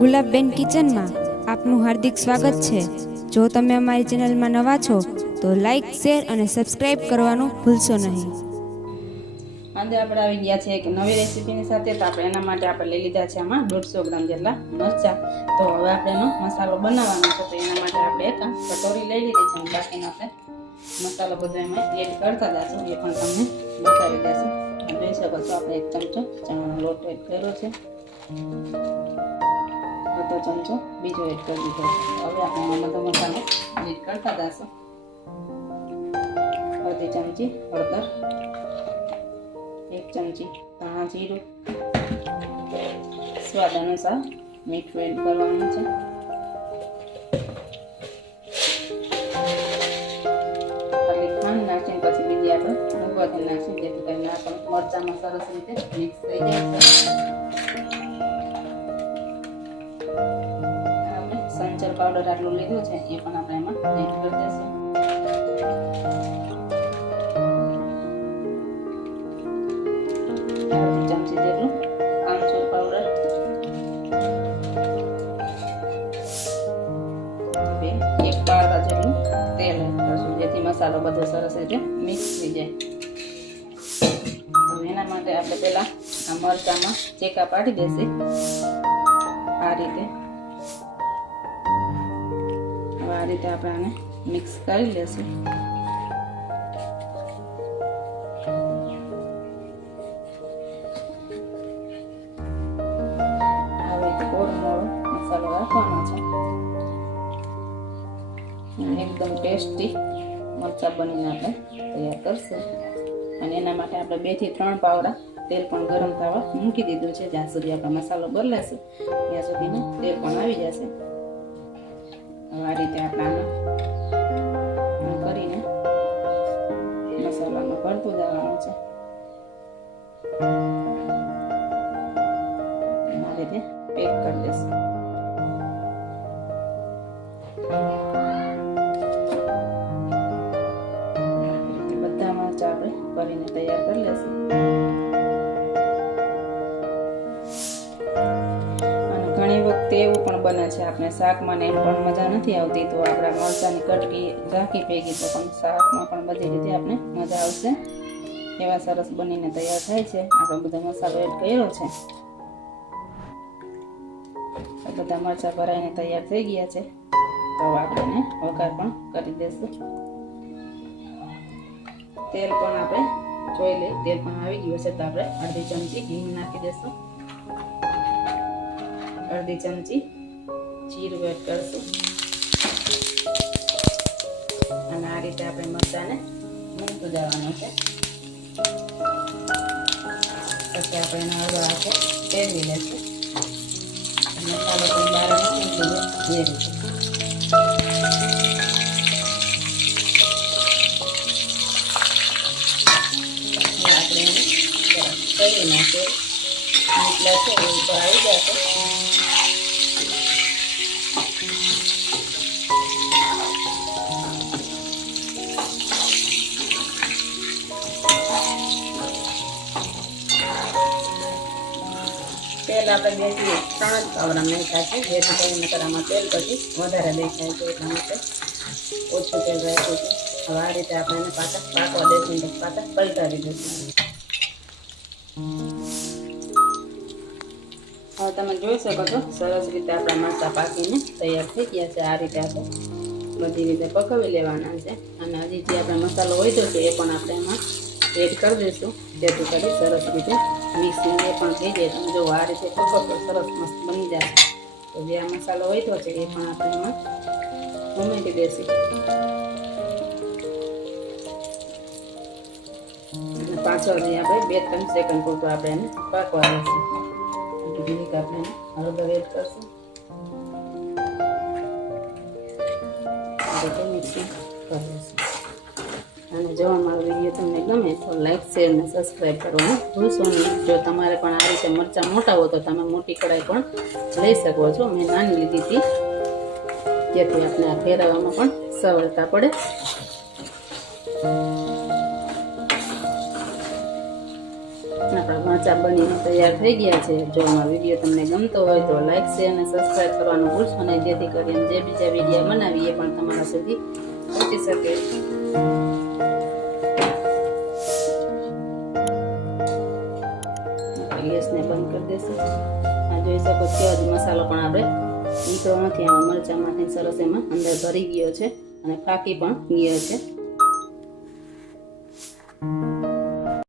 ગુલાબબેન કિચનમાં આપનું હાર્દિક સ્વાગત છે. જો તમે અમારી ચેનલમાં નવા છો, તો લાઈક, શેર અને સબસ્ક્રાઇબ કરવાનું ભૂલશો નહીં. આજે આપણે આવી ગયા છે એક નવી રેસીપીની સાથે, તો આપણે એના માટે આપણે લઈ લીધા છે આમાં દોઢસો ગ્રામ જેટલા મરચાં. તો હવે આપણે એનો મસાલો બનાવવાનો છે, તો એના માટે આપણે એક કટોરી લઈ લીધી છે બાકીનો આપણે મસાલો બધો એમાં એડ કરતા જશું. એ પણ તમને બતાવી દેશું. જોઈ શકો છો, આપણે એક ચમચો ચણાનો લોટ એડ કર્યો છે. ચમચો બીજો એડ કરી દીધો. હવે આપણે બધો મસાલો એડ કરતા જશું. અડધી ચમચી હળદર, એક ચમચી ધાણા જીરું. સ્વાદ અનુસાર મીઠું એડ કરવાનું છે. નાખીશું જેથી કરીને આપણે મરચામાં સરસ રીતે મિક્સ થઈ જાય પાવડર આટલું લીધો છે, એ પણ આપણે એમાં એડ કરી દઈશું. ચમચી જેટલું આમચૂર પાવડર બે, એક કાળા જેટલું તેલ જેથી મસાલો બધો સરસ રીતે મિક્સ થઈ જાય. એના માટે આપણે પહેલાં આ મરચાંમાં ચેકા પાડી દેશે આ રીતે રીતે આપણે આને મિક્સ કરી લેશું. એકદમ ટેસ્ટી મરચાં બનીને આપણે તૈયાર કરશું. અને એના માટે આપણે બેથી ત્રણ પાવડા તેલ પણ ગરમ થવા મૂકી દીધું છે. જ્યાં સુધી આપણે મસાલો બદલાશે, ત્યાં સુધીમાં તેલ પણ આવી જશે. હવે આ રીતે આપણે આમ કરીને મસાલામાં ભરતું જવાનું છે. આ રીતે પેક કરી દેશું. બધા મરચાં આપણે કરીને તૈયાર કરી લેશું. અને ઘણી વખતે એવું પણ બને છે, આપણે શાકમાં ને પણ મજા નથી આવતી, તો આપણા મરચાંની કટકી ઝાંકી ભેગી તો પણ શાકમાં પણ બધી રીતે આપણે મજા આવશે. એવા સરસ બનીને તૈયાર થાય છે. આપણે બધા મસાલો એડ કર્યો છે. બધા મરચાં ભરાઈને તૈયાર થઈ ગયા છે. તો આપણે વઘાર પણ કરી દઈશું તેલ પણ આપણે જોઈ લઈએ, તેલ પણ આવી ગયું છે તો આપણે અડધી ચમચી ઘી નાખી દઈશું અડધી ચમચી જીરું એડ કરશું. અને આ રીતે આપણે મરચાંને મૂકતું જવાનું છે. પછી આપણે એના હળવા આખો ફેરવી લેશું. મસાલો પણ એ રીતે આપણે એને કરી નાખીએ. એટલા છે આવી જશે. તેલ આપણે બે ત્રણ જ પાવડા નાખ્યા છે જેથી કરીને કરામાં તેલ પછી વધારે દેખાય છે એટલા માટે ઓછું તેલ રાખ્યું છે. હવે આ રીતે આપણે એને પાછા પાકવા દઈશું તો પાછા પલટાવી દઈશું. હવે તમે જોઈ શકો છો, સરસ રીતે આપણા મરચાં પાકીને તૈયાર થઈ ગયા છે. આ રીતે આપણે બધી રીતે પકવી લેવાના છે. અને હજી જે આપણે મસાલો વધ્યો છે, એ પણ આપણે એમાં એડ કરી દઈશું. જેથી કરી સરસ રીતે મિક્સિંગ પણ થઈ જાય તમે જો આ રીતે પકવો તો સરસ મસ્ત બની જાય. તો જે આ મસાલો વધ્યો છે, એ પણ આપણે એમાં ઉમેરી દેશું. પાછો હજી આપણે બે ત્રણ સેકન્ડ પૂરતું આપણે એને પાકવા દઈશું બીજી આપણે હળદર એડ કરશું. મિક્સિંગ કરી દઈશું અને જો અમારો વીડિયો તમને ગમે તો લાઈક શેર અને સબસ્ક્રાઈબ કરવાનું ભૂલશો નહીં. જો તમારે પણ આ રીતે મરચાં મોટા હોય તો તમે મોટી કઢાઈ પણ લઈ શકો છો. મેં નાની લીધી હતી. જેથી આપણે આ ફેરવવામાં પણ સરળતા પડે. આપણા મરચાં બનીને તૈયાર થઈ ગયા છે. જો અમારો વીડિયો તમને ગમતો હોય તો લાઈક શેર અને સબસ્ક્રાઈબ કરવાનું ભૂલશો નહીં. જેથી કરીને જે બીજા વીડિયો બનાવીએ પણ તમારા સુધી પહોંચી શકે. ગેસને બંધ કરી દેશું. આ જોઈ શકો છો, હજી મસાલો પણ આપણે નીકળો નથી આમાં મરચાંમાંથી સરસ એમાં અંદર ભરી ગયો છે અને પાકી પણ ગયો છે.